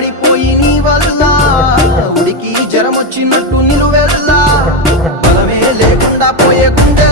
వాడిపోయి నీ వల్ల ఉడికి జ్వరం వచ్చినట్టు నిలువెల్లా బలమే లేకుండా పోయే గుండె